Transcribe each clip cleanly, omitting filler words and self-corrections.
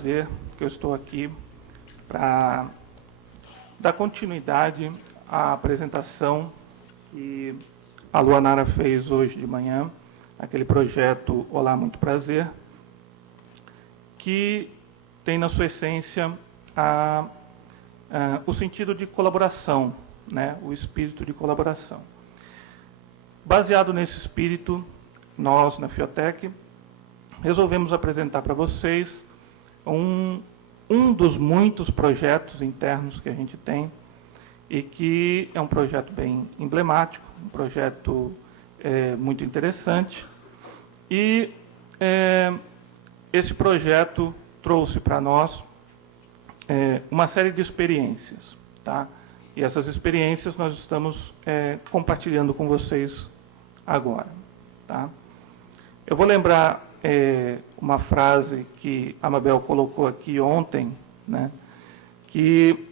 prazer que eu estou aqui para dar continuidade à apresentação que a Luanara fez hoje de manhã, aquele projeto Olá, Muito Prazer, que tem na sua essência o sentido de colaboração, né? O espírito de colaboração. Baseado nesse espírito, nós, na Fiotec, resolvemos apresentar para vocês um dos muitos projetos internos que a gente tem e que é um projeto bem emblemático, um projeto muito interessante. E esse projeto trouxe para nós uma série de experiências, tá? E essas experiências nós estamos compartilhando com vocês agora, tá? Eu vou lembrar uma frase que a Mabel colocou aqui ontem, né, que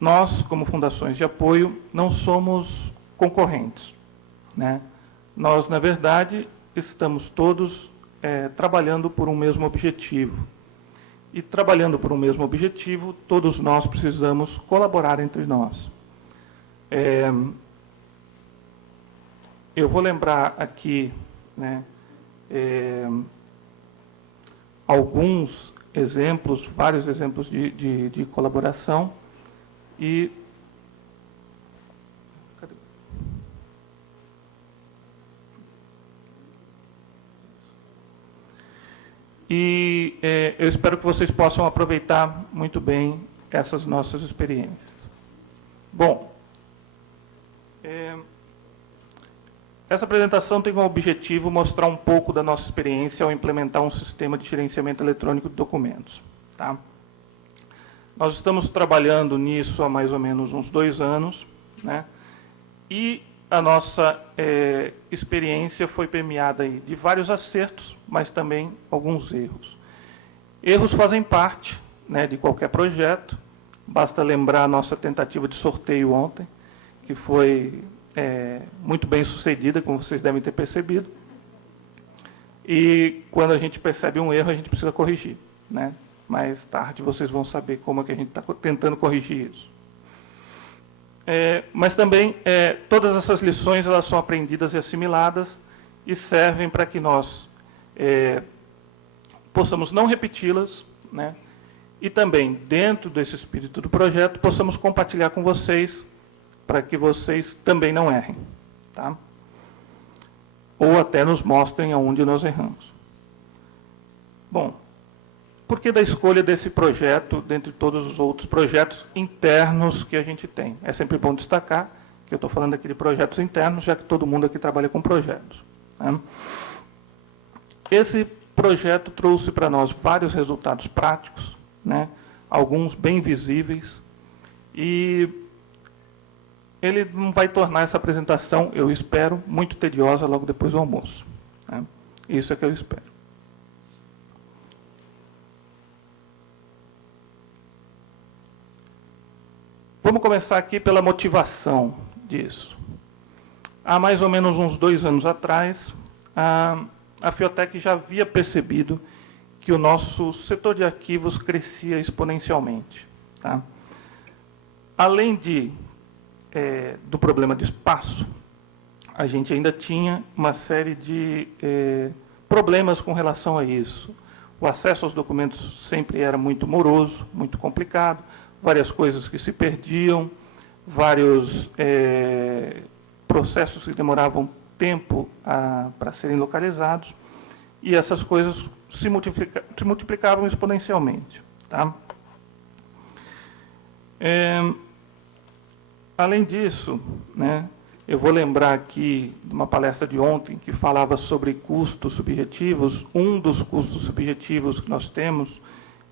nós, como fundações de apoio, não somos concorrentes, né? Nós, na verdade, estamos todos trabalhando por um mesmo objetivo. E, trabalhando por um mesmo objetivo, todos nós precisamos colaborar entre nós. Eu vou lembrar aqui, né, alguns exemplos, vários exemplos de colaboração. E eu espero que vocês possam aproveitar muito bem essas nossas experiências. Bom, essa apresentação tem como objetivo mostrar um pouco da nossa experiência ao implementar um sistema de gerenciamento eletrônico de documentos, tá? Nós estamos trabalhando nisso há mais ou menos uns 2 anos, né? E a nossa experiência foi permeada aí de vários acertos, mas também alguns erros. Erros fazem parte, né, de qualquer projeto. Basta lembrar a nossa tentativa de sorteio ontem, que foi muito bem sucedida, como vocês devem ter percebido. E quando a gente percebe um erro, a gente precisa corrigir, né? Mais tarde vocês vão saber como é que a gente está tentando corrigir isso. Mas também todas essas lições elas são aprendidas e assimiladas e servem para que nós possamos não repeti-las, né? E também, dentro desse espírito do projeto, possamos compartilhar com vocês para que vocês também não errem, tá? Ou até nos mostrem aonde nós erramos. Bom, por que da escolha desse projeto, dentre todos os outros projetos internos que a gente tem? É sempre bom destacar que eu estou falando aqui de projetos internos, já que todo mundo aqui trabalha com projetos, né? Esse projeto trouxe para nós vários resultados práticos, né? Alguns bem visíveis, e ele não vai tornar essa apresentação, eu espero, muito tediosa logo depois do almoço, né? Isso é que eu espero. Vamos começar aqui pela motivação disso. Há mais ou menos uns 2 anos atrás, a Fiotec já havia percebido que o nosso setor de arquivos crescia exponencialmente, tá? Além do problema de espaço, a gente ainda tinha uma série de problemas com relação a isso. O acesso aos documentos sempre era muito moroso, muito complicado, várias coisas que se perdiam, vários processos que demoravam tempo para serem localizados, e essas coisas se multiplicavam exponencialmente, tá? Além disso, né, eu vou lembrar aqui de uma palestra de ontem que falava sobre custos subjetivos. Um dos custos subjetivos que nós temos,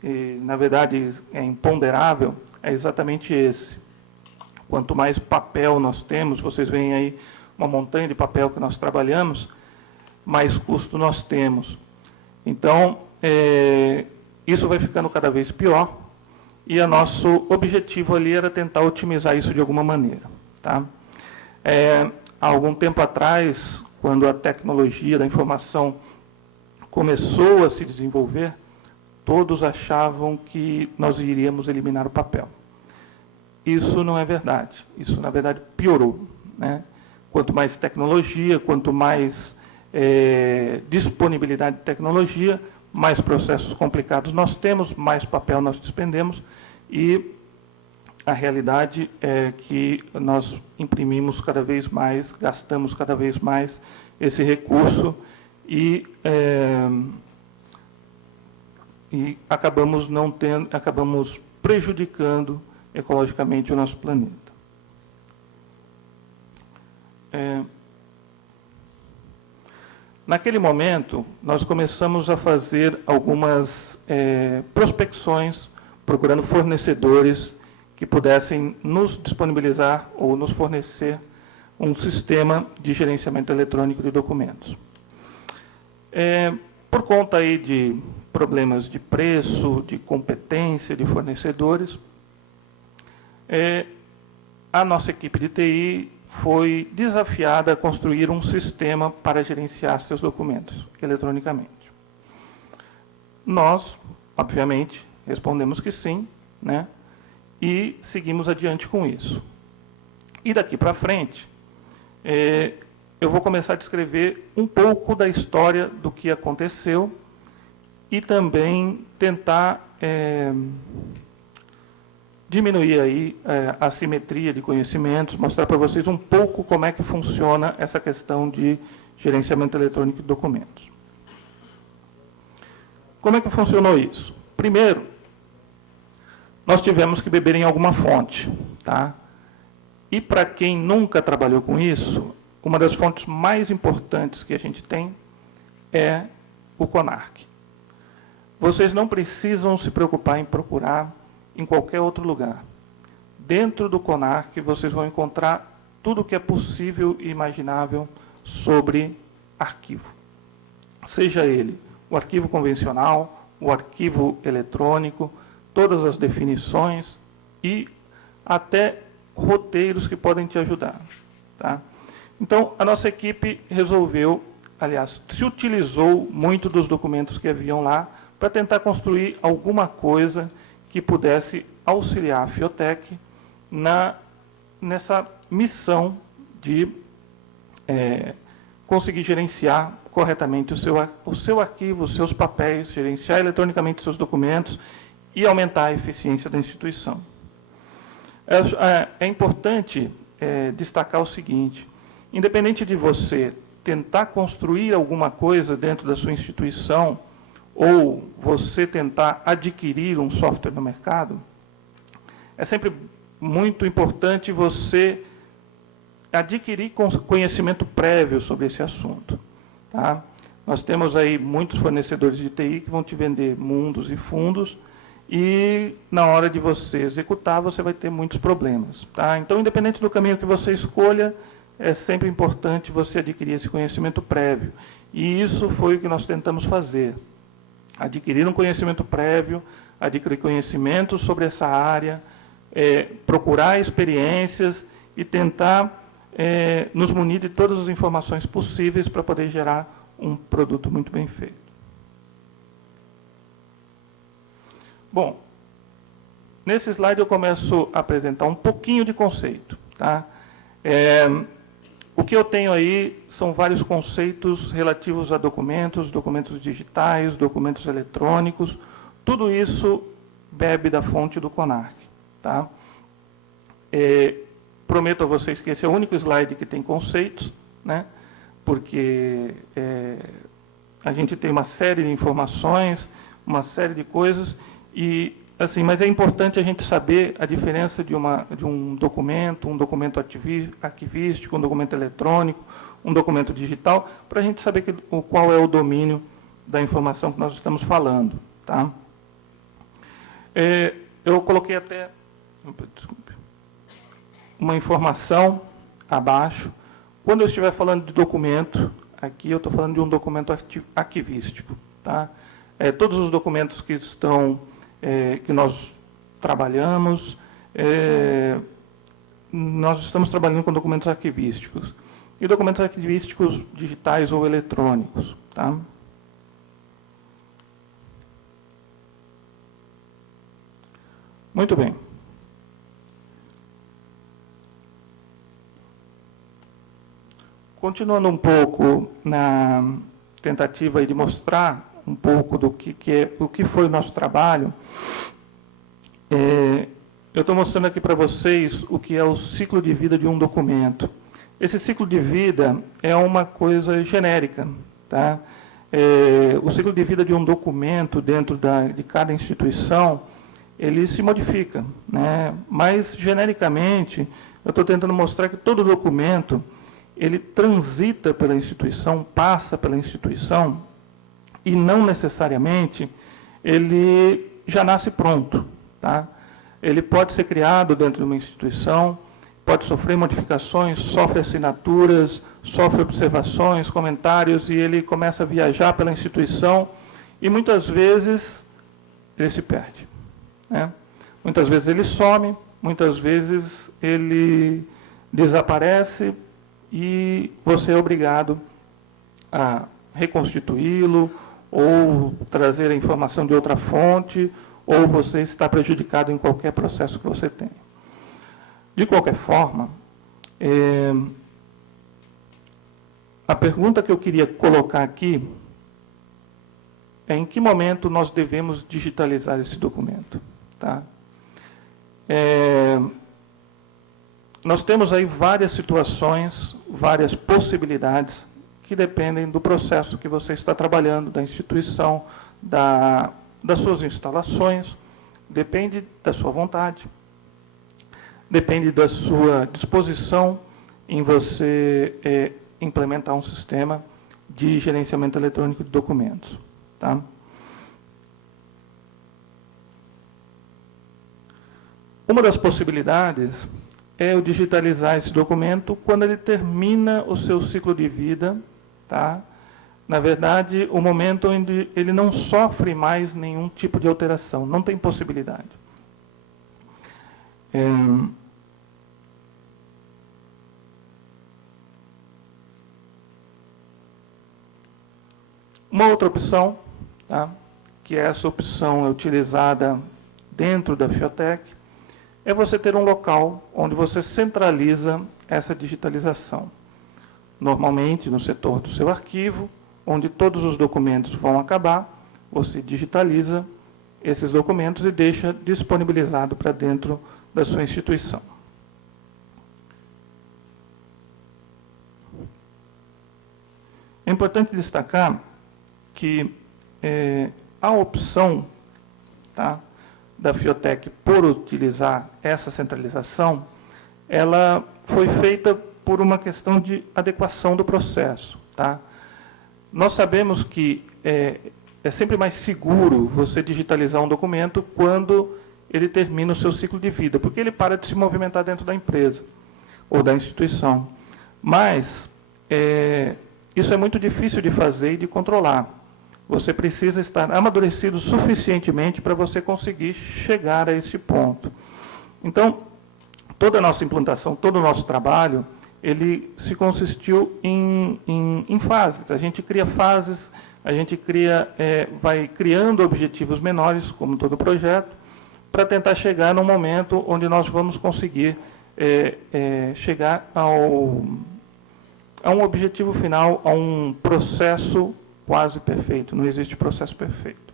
e, na verdade, é imponderável, é exatamente esse. Quanto mais papel nós temos, vocês veem aí uma montanha de papel que nós trabalhamos, mais custo nós temos. Então, isso vai ficando cada vez pior, e o nosso objetivo ali era tentar otimizar isso de alguma maneira, tá? Há algum tempo atrás, quando a tecnologia da informação começou a se desenvolver, todos achavam que nós iríamos eliminar o papel. Isso não é verdade. Isso, na verdade, piorou, né? Quanto mais tecnologia, quanto mais disponibilidade de tecnologia, mais processos complicados nós temos, mais papel nós despendemos, e a realidade é que nós imprimimos cada vez mais, gastamos cada vez mais esse recurso e acabamos prejudicando ecologicamente o nosso planeta. Naquele momento, nós começamos a fazer algumas prospecções, procurando fornecedores que pudessem nos disponibilizar ou nos fornecer um sistema de gerenciamento eletrônico de documentos. Por conta aí de problemas de preço, de competência de fornecedores, a nossa equipe de TI foi desafiada a construir um sistema para gerenciar seus documentos eletronicamente. Nós, obviamente, respondemos que sim, né? E seguimos adiante com isso. E daqui para frente, eu vou começar a descrever um pouco da história do que aconteceu e também tentar diminuir aí a assimetria de conhecimentos, mostrar para vocês um pouco como é que funciona essa questão de gerenciamento eletrônico de documentos. Como é que funcionou isso? Primeiro, nós tivemos que beber em alguma fonte, tá? E para quem nunca trabalhou com isso, uma das fontes mais importantes que a gente tem é o CONARC. Vocês não precisam se preocupar em procurar em qualquer outro lugar. Dentro do CONARC, vocês vão encontrar tudo o que é possível e imaginável sobre arquivo. Seja ele o arquivo convencional, o arquivo eletrônico, todas as definições e até roteiros que podem te ajudar. Tá? Então, a nossa equipe resolveu, aliás, se utilizou muito dos documentos que haviam lá para tentar construir alguma coisa que pudesse auxiliar a Fiotec nessa missão de conseguir gerenciar corretamente o seu arquivo, os seus papéis, gerenciar eletronicamente os seus documentos e aumentar a eficiência da instituição. É importante destacar o seguinte: independente de você tentar construir alguma coisa dentro da sua instituição ou você tentar adquirir um software no mercado, é sempre muito importante você adquirir conhecimento prévio sobre esse assunto. Tá? Nós temos aí muitos fornecedores de TI que vão te vender mundos e fundos, e na hora de você executar, você vai ter muitos problemas. Tá? Então, independente do caminho que você escolha, é sempre importante você adquirir esse conhecimento prévio. E isso foi o que nós tentamos fazer. Adquirir um conhecimento prévio, adquirir conhecimento sobre essa área, procurar experiências e tentar nos munir de todas as informações possíveis para poder gerar um produto muito bem feito. Bom, nesse slide eu começo a apresentar um pouquinho de conceito. Tá? O que eu tenho aí são vários conceitos relativos a documentos, documentos digitais, documentos eletrônicos. Tudo isso bebe da fonte do CONARC. Tá? Prometo a vocês que esse é o único slide que tem conceitos, né? Porque a gente tem uma série de informações, uma série de coisas, e, assim, mas é importante a gente saber a diferença de um documento arquivístico, um documento eletrônico, um documento digital, para a gente saber qual é o domínio da informação que nós estamos falando. Tá? Eu coloquei até uma informação abaixo. Quando eu estiver falando de documento, aqui eu estou falando de um documento arquivístico. Tá? Todos os documentos que nós trabalhamos, nós estamos trabalhando com documentos arquivísticos. E documentos arquivísticos digitais ou eletrônicos. Tá? Muito bem. Continuando um pouco na tentativa de mostrar um pouco do o que foi o nosso trabalho, eu estou mostrando aqui para vocês o que é o ciclo de vida de um documento. Esse ciclo de vida é uma coisa genérica, tá? O ciclo de vida de um documento dentro de cada instituição, ele se modifica, né? Mas, genericamente, eu estou tentando mostrar que todo documento, ele transita pela instituição, passa pela instituição, e não necessariamente ele já nasce pronto, tá? Ele pode ser criado dentro de uma instituição, pode sofrer modificações, sofre assinaturas, sofre observações, comentários, e ele começa a viajar pela instituição, e muitas vezes ele se perde, né? Muitas vezes ele some, muitas vezes ele desaparece, e você é obrigado a reconstituí-lo, ou trazer a informação de outra fonte, ou você está prejudicado em qualquer processo que você tenha. De qualquer forma, a pergunta que eu queria colocar aqui é em que momento nós devemos digitalizar esse documento, tá? Nós temos aí várias situações, várias possibilidades que dependem do processo que você está trabalhando, da instituição, das suas instalações, depende da sua vontade, depende da sua disposição em você implementar um sistema de gerenciamento eletrônico de documentos, tá? Uma das possibilidades é eu digitalizar esse documento quando ele termina o seu ciclo de vida, tá? Na verdade, o momento onde ele não sofre mais nenhum tipo de alteração, não tem possibilidade. Uma outra opção, tá? Que essa opção é utilizada dentro da Fiotec, é você ter um local onde você centraliza essa digitalização. Normalmente, no setor do seu arquivo, onde todos os documentos vão acabar, você digitaliza esses documentos e deixa disponibilizado para dentro da sua instituição. É importante destacar que a opção, tá, da Fiotec por utilizar essa centralização, ela foi feita por uma questão de adequação do processo, tá? Nós sabemos que é sempre mais seguro você digitalizar um documento quando ele termina o seu ciclo de vida, porque ele para de se movimentar dentro da empresa ou da instituição. Mas isso é muito difícil de fazer e de controlar. Você precisa estar amadurecido suficientemente para você conseguir chegar a esse ponto. Então, toda a nossa implantação, todo o nosso trabalho, ele se consistiu em fases. A gente cria fases, a gente vai criando objetivos menores, como todo projeto, para tentar chegar num momento onde nós vamos conseguir chegar a um objetivo final, a um processo quase perfeito. Não existe processo perfeito.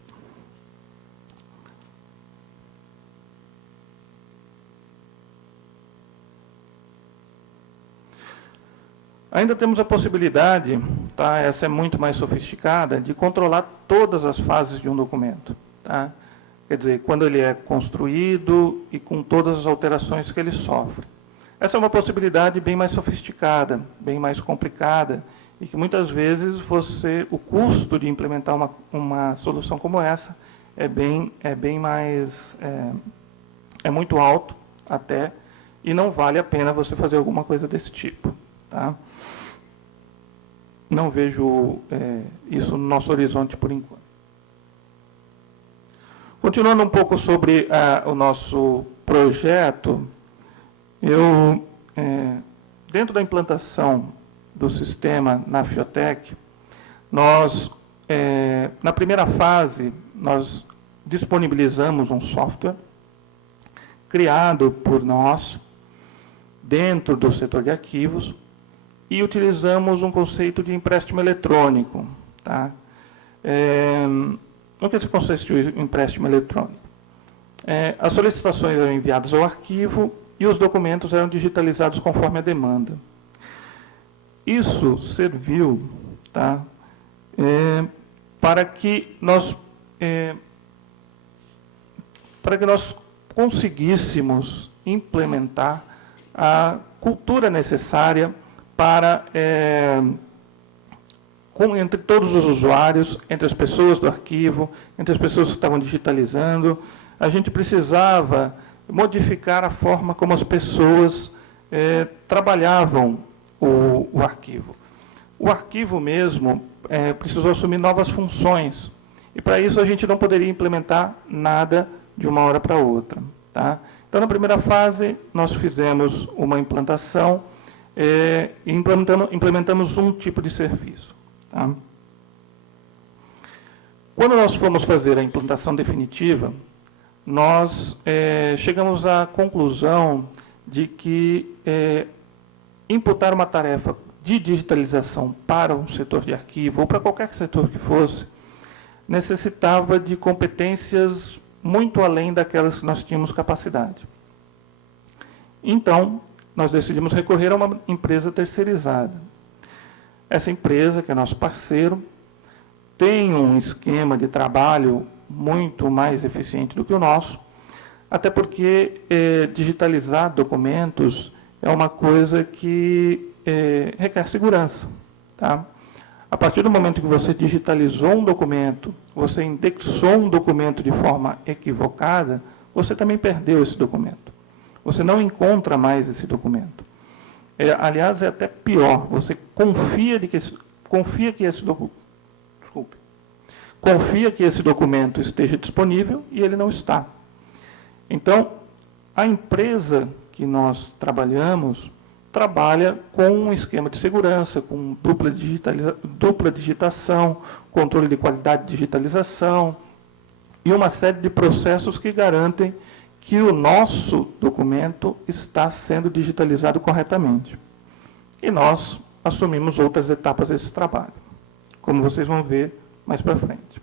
Ainda temos a possibilidade, tá? Essa é muito mais sofisticada, de controlar todas as fases de um documento, tá? Quer dizer, quando ele é construído e com todas as alterações que ele sofre. Essa é uma possibilidade bem mais sofisticada, bem mais complicada, e que muitas vezes o custo de implementar uma solução como essa é bem mais, muito alto até, e não vale a pena você fazer alguma coisa desse tipo, tá? Não vejo isso no nosso horizonte por enquanto. Continuando um pouco sobre o nosso projeto, dentro da implantação do sistema na Fiotec, nós, na primeira fase, nós disponibilizamos um software criado por nós, dentro do setor de arquivos, e utilizamos um conceito de empréstimo eletrônico. Tá? O que é esse conceito de empréstimo eletrônico? As solicitações eram enviadas ao arquivo e os documentos eram digitalizados conforme a demanda. Isso serviu, tá, para que nós conseguíssemos implementar a cultura necessária para, entre todos os usuários, entre as pessoas do arquivo, entre as pessoas que estavam digitalizando. A gente precisava modificar a forma como as pessoas trabalhavam o arquivo. O arquivo mesmo precisou assumir novas funções, e para isso a gente não poderia implementar nada de uma hora para outra. Tá? Então, na primeira fase, nós fizemos uma implantação e implementamos um tipo de serviço. Tá? Quando nós fomos fazer a implantação definitiva, nós chegamos à conclusão de que imputar uma tarefa de digitalização para um setor de arquivo, ou para qualquer setor que fosse, necessitava de competências muito além daquelas que nós tínhamos capacidade. Então, nós decidimos recorrer a uma empresa terceirizada. Essa empresa, que é nosso parceiro, tem um esquema de trabalho muito mais eficiente do que o nosso, até porque digitalizar documentos é uma coisa que requer segurança. Tá? A partir do momento que você digitalizou um documento, você indexou um documento de forma equivocada, você também perdeu esse documento. Você não encontra mais esse documento. Aliás, é até pior, você confia que esse documento esteja disponível e ele não está. Então, a empresa que nós trabalhamos trabalha com um esquema de segurança, com dupla digitação, controle de qualidade de digitalização e uma série de processos que garantem que o nosso documento está sendo digitalizado corretamente. E nós assumimos outras etapas desse trabalho, como vocês vão ver mais para frente.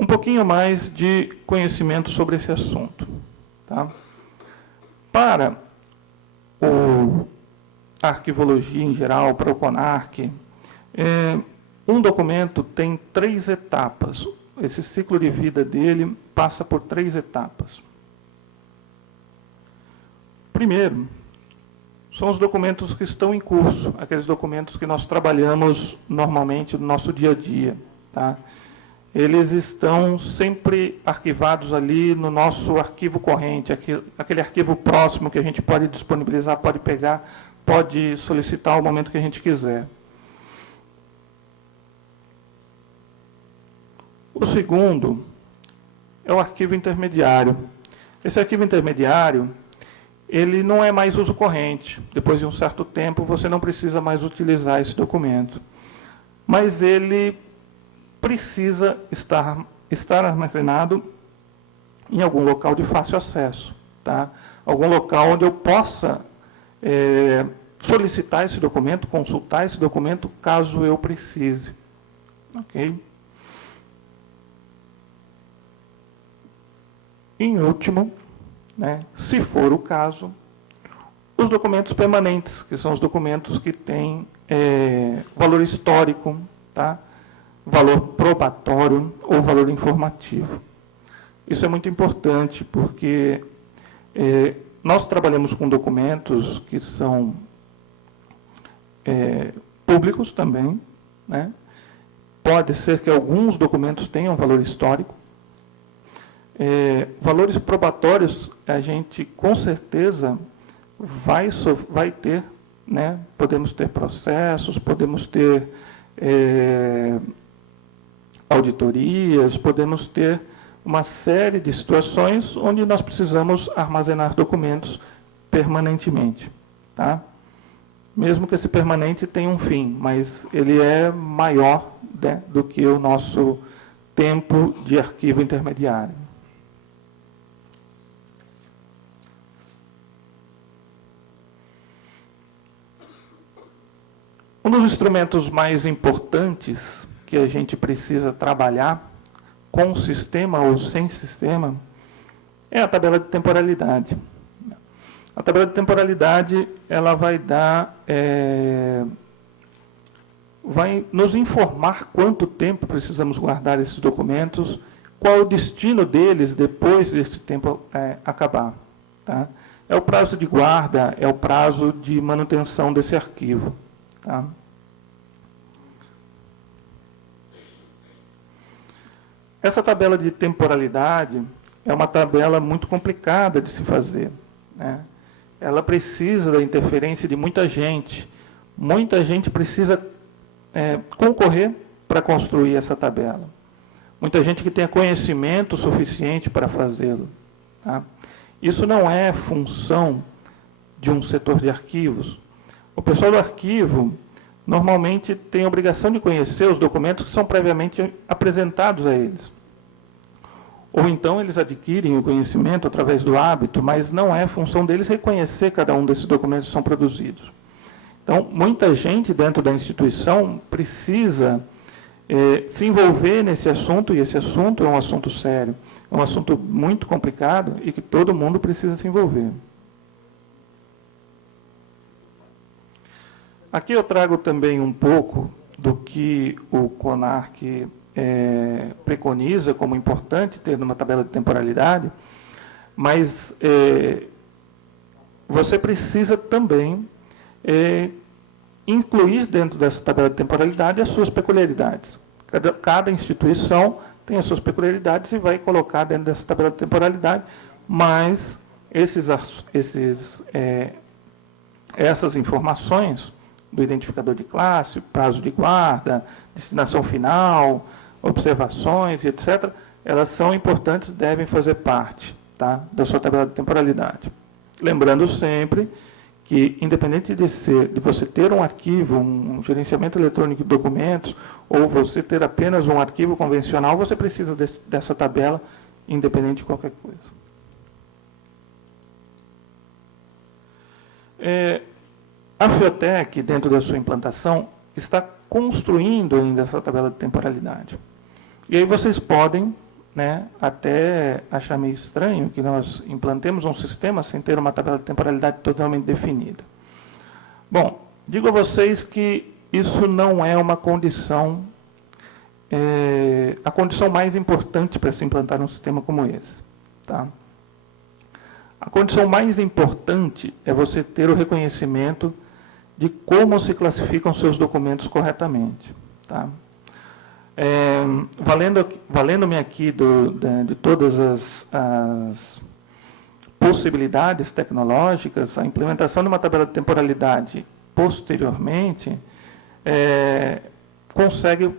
Um pouquinho mais de conhecimento sobre esse assunto. Tá? Para a arquivologia em geral, para o CONARC, um documento tem 3 etapas. Esse ciclo de vida dele passa por 3 etapas. Primeiro, são os documentos que estão em curso, aqueles documentos que nós trabalhamos normalmente no nosso dia a dia. Tá? Eles estão sempre arquivados ali no nosso arquivo corrente, aquele arquivo próximo que a gente pode disponibilizar, pode pegar, pode solicitar ao momento que a gente quiser. O segundo é o arquivo intermediário. Esse arquivo intermediário, ele não é mais uso corrente. Depois de um certo tempo, você não precisa mais utilizar esse documento. Mas ele precisa estar armazenado em algum local de fácil acesso. Tá? Algum local onde eu possa solicitar esse documento, consultar esse documento, caso eu precise. Ok? Em último, né, se for o caso, os documentos permanentes, que são os documentos que têm valor histórico, tá? Valor probatório ou valor informativo. Isso é muito importante, porque nós trabalhamos com documentos que são públicos também, né? Pode ser que alguns documentos tenham valor histórico. Valores probatórios, a gente com certeza vai ter, né? Podemos ter processos, podemos ter auditorias, podemos ter uma série de situações onde nós precisamos armazenar documentos permanentemente. Tá? mesmo que esse permanente tenha um fim, mas ele é maior, né, do que o nosso tempo de arquivo intermediário. Um dos instrumentos mais importantes que a gente precisa trabalhar com sistema ou sem sistema é a tabela de temporalidade. A tabela de temporalidade, ela vai vai nos informar quanto tempo precisamos guardar esses documentos, qual é o destino deles depois desse tempo acabar. Tá? É o prazo de guarda, é o prazo de manutenção desse arquivo. Tá? Essa tabela de temporalidade é uma tabela muito complicada de se fazer, né? Ela precisa da interferência de muita gente. Muita gente precisa concorrer para construir essa tabela. Muita gente que tenha conhecimento suficiente para fazê-lo. Tá? Isso não é função de um setor de arquivos. O pessoal do arquivo normalmente tem a obrigação de conhecer os documentos que são previamente apresentados a eles. Ou então eles adquirem o conhecimento através do hábito, mas não é função deles reconhecer cada um desses documentos que são produzidos. Então, muita gente dentro da instituição precisa se envolver nesse assunto, e esse assunto é um assunto sério, é um assunto muito complicado e que todo mundo precisa se envolver. Aqui eu trago também um pouco do que o CONARC preconiza como importante ter numa tabela de temporalidade, mas você precisa também incluir dentro dessa tabela de temporalidade as suas peculiaridades. Cada instituição tem as suas peculiaridades e vai colocar dentro dessa tabela de temporalidade, mas essas informações do identificador de classe, prazo de guarda, destinação final, observações, etc., elas são importantes, devem fazer parte, tá, da sua tabela de temporalidade. Lembrando sempre que, independente de você ter um arquivo, um gerenciamento eletrônico de documentos, ou você ter apenas um arquivo convencional, você precisa dessa tabela, independente de qualquer coisa. A FIOTEC, dentro da sua implantação, está construindo ainda essa tabela de temporalidade. E aí vocês podem, né, até achar meio estranho que nós implantemos um sistema sem ter uma tabela de temporalidade totalmente definida. Bom, digo a vocês que isso não é uma condição, a condição mais importante para se implantar um sistema como esse. Tá? A condição mais importante é você ter o reconhecimento de como se classificam seus documentos corretamente. Tá? Valendo-me aqui de todas as possibilidades tecnológicas, a implementação de uma tabela de temporalidade posteriormente consegue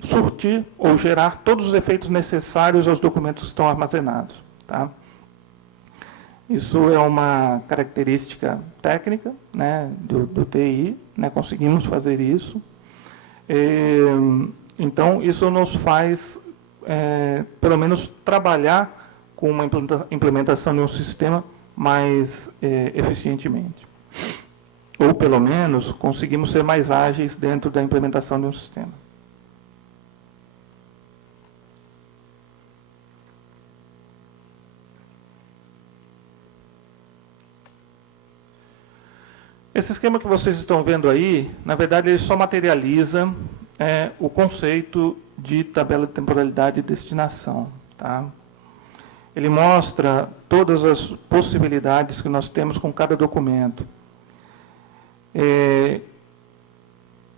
surtir ou gerar todos os efeitos necessários aos documentos que estão armazenados. Tá? Isso é uma característica técnica, né, do TI, né, conseguimos fazer isso. Então, isso nos faz, pelo menos, trabalhar com uma implementação de um sistema mais eficientemente. Ou, pelo menos, conseguimos ser mais ágeis dentro da implementação de um sistema. Esse esquema que vocês estão vendo aí, na verdade, ele só materializa o conceito de tabela de temporalidade e destinação. Tá? Ele mostra todas as possibilidades que nós temos com cada documento.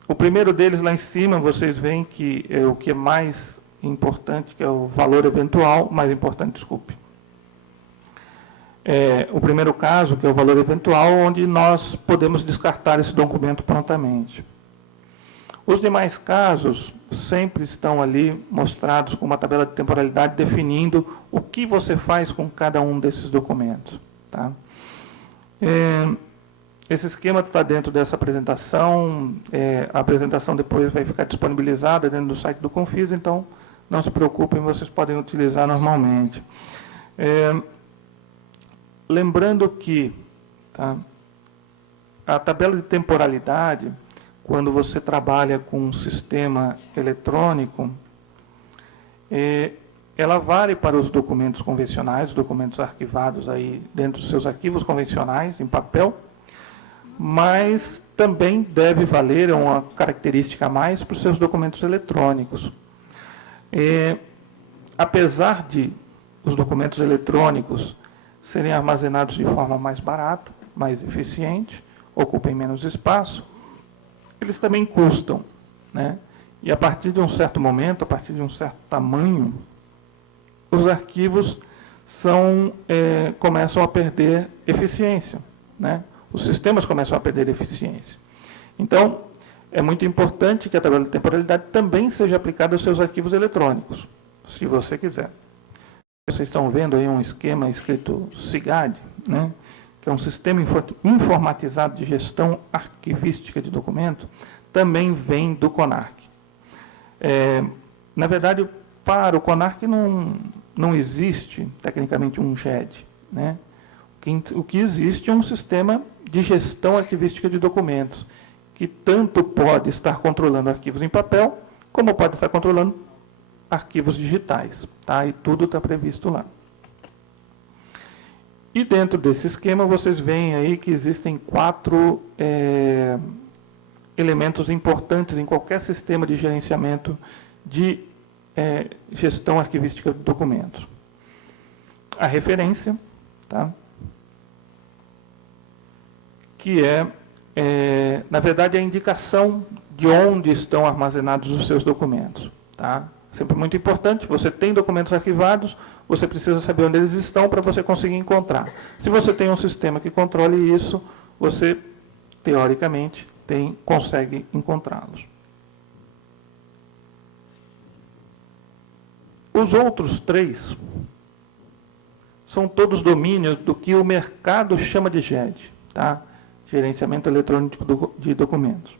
O primeiro deles, lá em cima, vocês veem que é o que é mais importante, que é o valor eventual, mais importante, desculpe. O primeiro caso, que é o valor eventual, onde nós podemos descartar esse documento prontamente. Os demais casos sempre estão ali mostrados com uma tabela de temporalidade definindo o que você faz com cada um desses documentos. Tá? esse esquema está dentro dessa apresentação. A apresentação depois vai ficar disponibilizada dentro do site do Confis, então não se preocupem, vocês podem utilizar normalmente. Lembrando que a tabela de temporalidade, quando você trabalha com um sistema eletrônico, ela vale para os documentos convencionais, documentos arquivados aí dentro dos seus arquivos convencionais, em papel, mas também deve valer, é uma característica a mais, para os seus documentos eletrônicos. Apesar de os documentos eletrônicos serem armazenados de forma mais barata, mais eficiente, ocupem menos espaço, eles também custam, né? E a partir de um certo momento, a partir de um certo tamanho, os arquivos começam a perder eficiência, né? Os sistemas começam a perder eficiência. Então, é muito importante que a tabela de temporalidade também seja aplicada aos seus arquivos eletrônicos, se você quiser. Vocês estão vendo aí um esquema escrito SIGAD, né? Que é um sistema informatizado de gestão arquivística de documentos, também vem do CONARC. Na verdade, para o CONARC não existe, tecnicamente, um GED, né? O que existe é um sistema de gestão arquivística de documentos, que tanto pode estar controlando arquivos em papel, como pode estar controlando arquivos digitais, tá? E tudo está previsto lá. E dentro desse esquema, vocês veem aí que existem 4 elementos importantes em qualquer sistema de gerenciamento de gestão arquivística de documentos. A referência, tá? Que na verdade, a indicação de onde estão armazenados os seus documentos, tá? Sempre muito importante, você tem documentos arquivados, você precisa saber onde eles estão para você conseguir encontrar. Se você tem um sistema que controle isso, você, teoricamente, consegue encontrá-los. Os outros 3 são todos domínios do que o mercado chama de GED, tá? Gerenciamento eletrônico de documentos,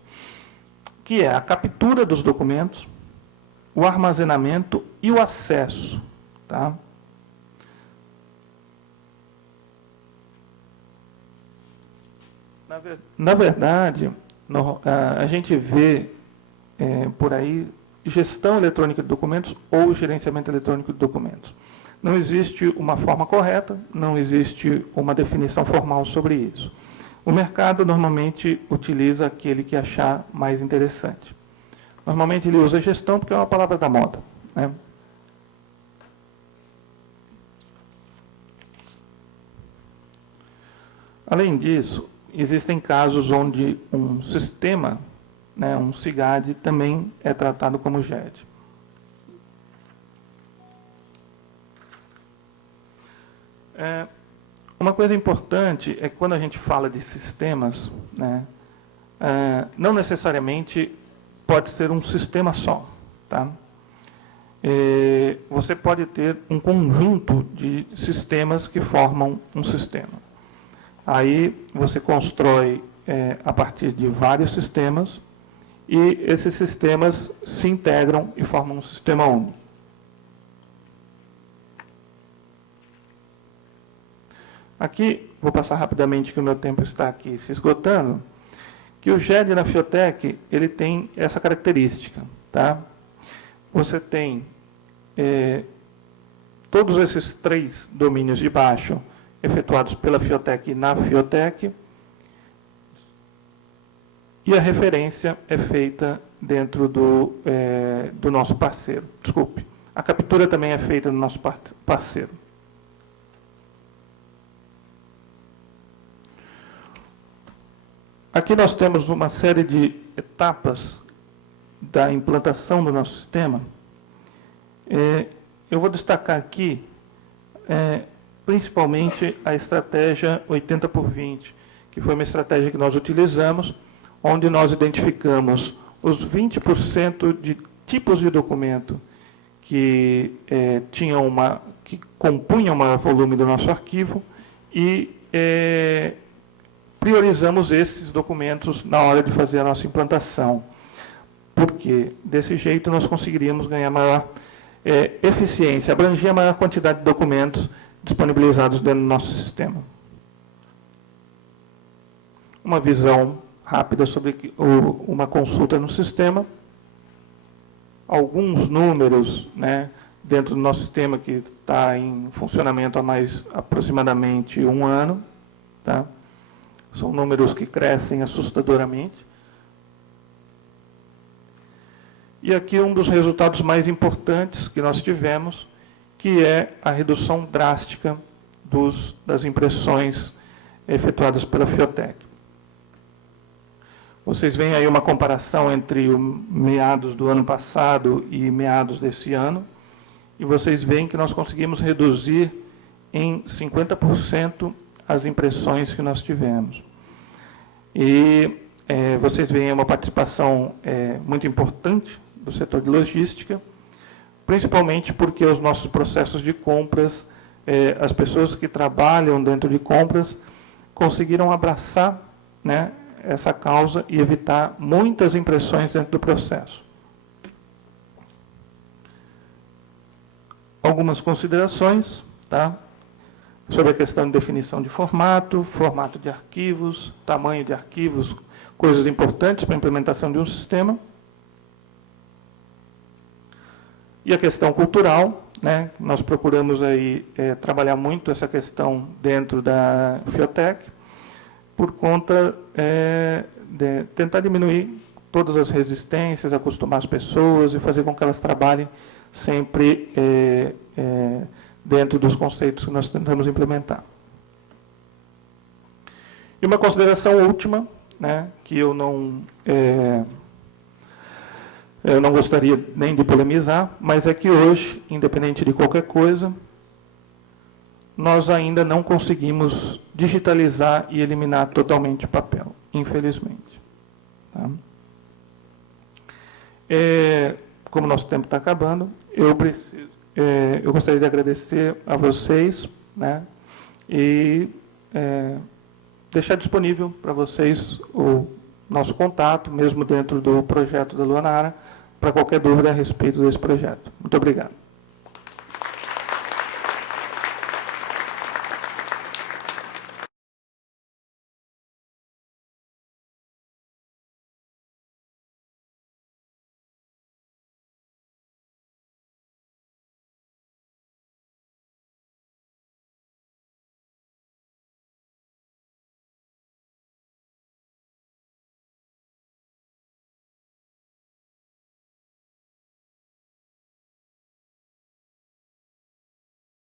que é a captura dos documentos, o armazenamento e o acesso, tá? Na verdade, a gente vê por aí gestão eletrônica de documentos ou gerenciamento eletrônico de documentos. Não existe uma forma correta, não existe uma definição formal sobre isso. O mercado normalmente utiliza aquele que achar mais interessante. Normalmente ele usa gestão porque é uma palavra da moda, né? Além disso, existem casos onde um sistema, né, um SIGAD, também é tratado como GED. Uma coisa importante é que quando a gente fala de sistemas, né, não necessariamente pode ser um sistema só, tá? Você pode ter um conjunto de sistemas que formam um sistema. Aí você constrói a partir de vários sistemas e esses sistemas se integram e formam um sistema único. Aqui, vou passar rapidamente que o meu tempo está aqui se esgotando, que o GED na Fiotec, ele tem essa característica, tá? Você tem todos esses 3 domínios de baixo efetuados pela Fiotec e na Fiotec, e a referência é feita dentro do nosso parceiro. Desculpe, a captura também é feita no nosso parceiro. Aqui nós temos uma série de etapas da implantação do nosso sistema. Eu vou destacar aqui, principalmente, a estratégia 80x20, que foi uma estratégia que nós utilizamos, onde nós identificamos os 20% de tipos de documento que compunham o maior volume do nosso arquivo e priorizamos esses documentos na hora de fazer a nossa implantação, porque desse jeito nós conseguiríamos ganhar maior eficiência, abranger a maior quantidade de documentos disponibilizados dentro do nosso sistema. Uma visão rápida sobre uma consulta no sistema, alguns números, né, dentro do nosso sistema que está em funcionamento há mais aproximadamente 1 ano, tá? São números que crescem assustadoramente. E aqui um dos resultados mais importantes que nós tivemos, que é a redução drástica das impressões efetuadas pela Fiotec. Vocês veem aí uma comparação entre o meados do ano passado e meados desse ano, e vocês veem que nós conseguimos reduzir em 50% as impressões que nós tivemos. E vocês veem uma participação muito importante do setor de logística, principalmente porque os nossos processos de compras, as pessoas que trabalham dentro de compras, conseguiram abraçar, né, essa causa e evitar muitas impressões dentro do processo. Algumas considerações, tá? Sobre a questão de definição de formato de arquivos, tamanho de arquivos, coisas importantes para a implementação de um sistema. E a questão cultural, né? Nós procuramos aí trabalhar muito essa questão dentro da Fiotec, por conta de tentar diminuir todas as resistências, acostumar as pessoas e fazer com que elas trabalhem sempre dentro dos conceitos que nós tentamos implementar. E uma consideração última, né, que eu não gostaria nem de polemizar, mas é que hoje, independente de qualquer coisa, nós ainda não conseguimos digitalizar e eliminar totalmente o papel, infelizmente. Tá? Como nosso tempo está acabando, eu gostaria de agradecer a vocês, né, e deixar disponível para vocês o nosso contato, mesmo dentro do projeto da Luanara, para qualquer dúvida a respeito desse projeto. Muito obrigado.